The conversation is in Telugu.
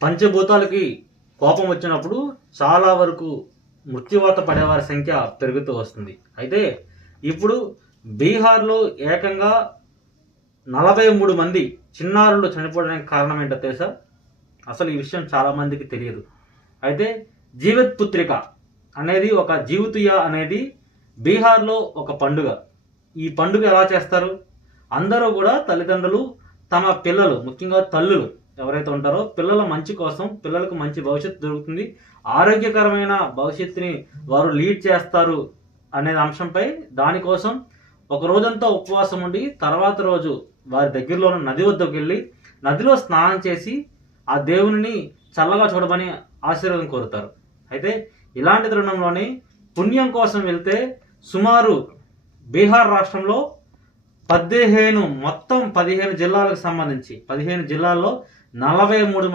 పంచభూతాలకి కోపం వచ్చినప్పుడు చాలా వరకు మృత్యువాత పడేవారి సంఖ్య పెరుగుతూ వస్తుంది. అయితే ఇప్పుడు బీహార్లో ఏకంగా 43 మంది చిన్నారులు చనిపోవడానికి కారణం ఏంటో తెలుసా? అసలు ఈ విషయం చాలా మందికి తెలియదు. అయితే జీవిత్ పుత్రిక అనేది ఒక జీవితుయ అనేది బీహార్లో ఒక పండుగ. ఈ పండుగ ఎలా చేస్తారు? అందరూ కూడా తల్లిదండ్రులు తమ పిల్లలు, ముఖ్యంగా తల్లులు ఎవరైతే ఉంటారో పిల్లల మంచి కోసం, పిల్లలకు మంచి భవిష్యత్తు దొరుకుతుంది, ఆరోగ్యకరమైన భవిష్యత్తుని వారు లీడ్ చేస్తారు అనే అంశంపై దానికోసం ఒక రోజంతా ఉపవాసం ఉండి తర్వాత రోజు వారి దగ్గరలో ఉన్న నది వద్దకు వెళ్ళి నదిలో స్నానం చేసి ఆ దేవుని చల్లగా చూడమని ఆశీర్వాదం కోరుతారు. అయితే ఇలాంటి తరుణంలోనే పుణ్యం కోసం వెళ్తే సుమారు బీహార్ రాష్ట్రంలో 15 జిల్లాలకు సంబంధించి 15 జిల్లాల్లో 43